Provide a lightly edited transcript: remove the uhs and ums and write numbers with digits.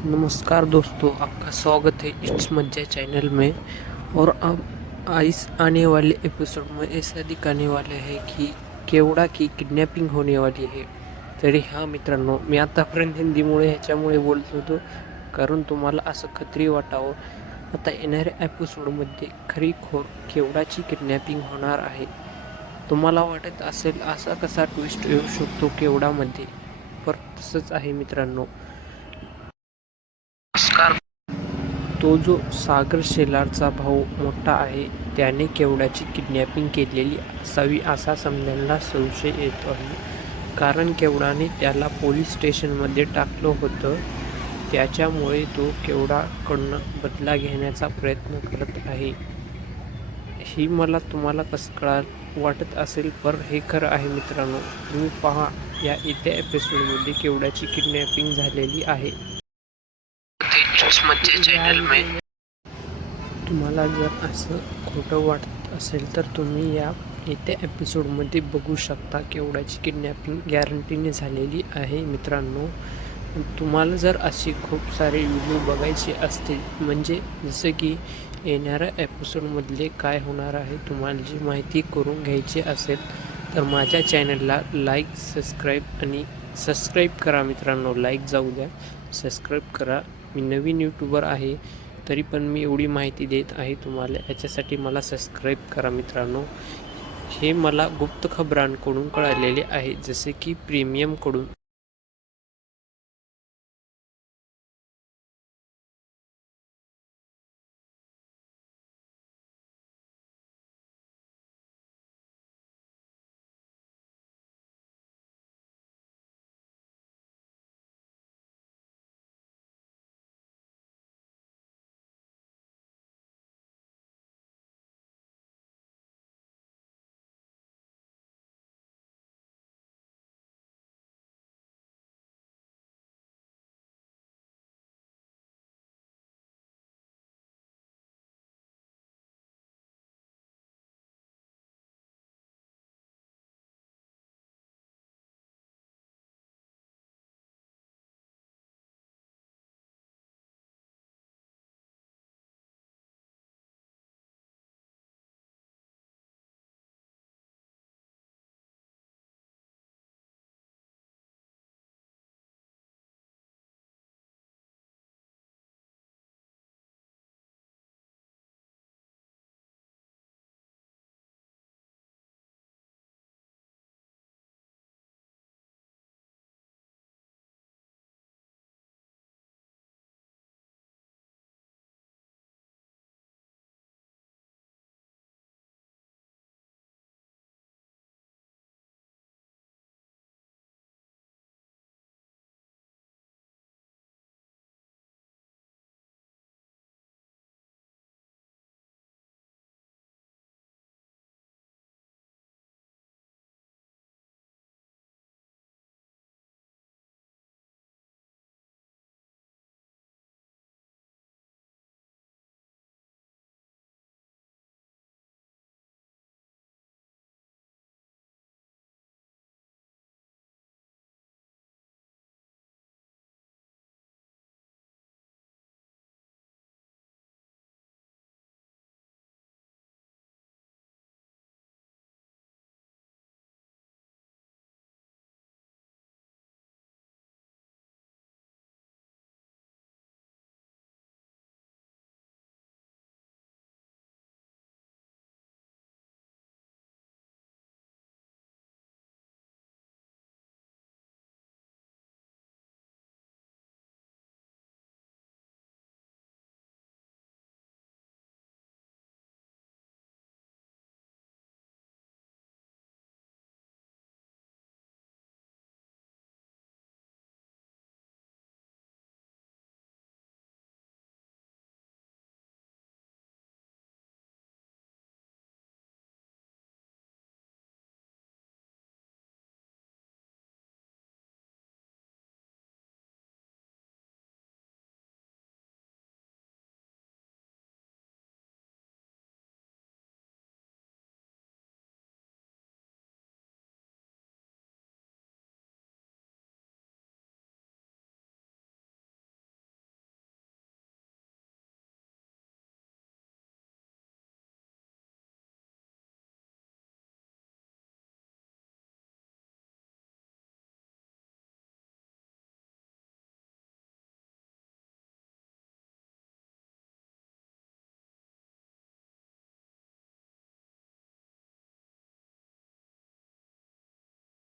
नमस्कार दोस्तों, आपका स्वागत है इट्स मज्जा चैनल में। और अब इस आने वाले एपिसोड में ऐसा दिखाने वाले हैं कि केवड़ा की किडनॅपिंग होने वाली आहे। तरी हाँ मित्रांनो, मी आतापर्यंत हिंदीमुळे ह्याच्यामुळे बोलत होतो कारण तुम्हाला असं खत्री वाटावं। आता येणाऱ्या एपिसोडमध्ये खरीखोर केवडाची किडनॅपिंग होणार आहे। तुम्हाला वाटत असेल असा कसा ट्विस्ट येऊ शकतो केवडामध्ये, पर तसंच आहे मित्रांनो। तो जो सागर शेलारचा भाऊ मोठा आहे त्याने केवडाची किडनॅपिंग केलेली असावी असा समजायला संशय येतो आहे, कारण केवडाने त्याला पोलीस स्टेशनमध्ये टाकलं होतं। त्याच्यामुळे तो केवडाकडनं बदला घेण्याचा प्रयत्न करत आहे। ही मला तुम्हाला कसं वाटत असेल, पर हे खरं आहे मित्रांनो। तुम्ही पहा, या येत्या एपिसोडमध्ये केवडाची किडनॅपिंग झालेली आहे। चॅनल में तुम्हाला जर असं खोटं वाटत असेल तर तुम्ही या येत्या एपिसोडमध्ये बघू शकता केवडाची किडनॅपिंग गॅरंटीने झालेली आहे मित्रांनो। तुम्हाला जर अशी खूप सारे व्हिडिओ बघायचे असतील, म्हणजे जसं की येणाऱ्या एपिसोडमधले काय होणार आहे तुम्हाला जी माहिती करून घ्यायची असेल, तर माझ्या चॅनलला लाईक सबस्क्राईब करा मित्रांनो। लाईक जाऊ द्या, सबस्क्राईब करा। मी नवीन यूट्यूबर आहे, तरी पण मी एवढी माहिती देत आहे तुम्हाला, याच्यासाठी मला सबस्क्राईब करा मित्रांनो। हे मला गुप्त खबरांकडून कळालेले आहे, जसे की प्रीमियमकडून।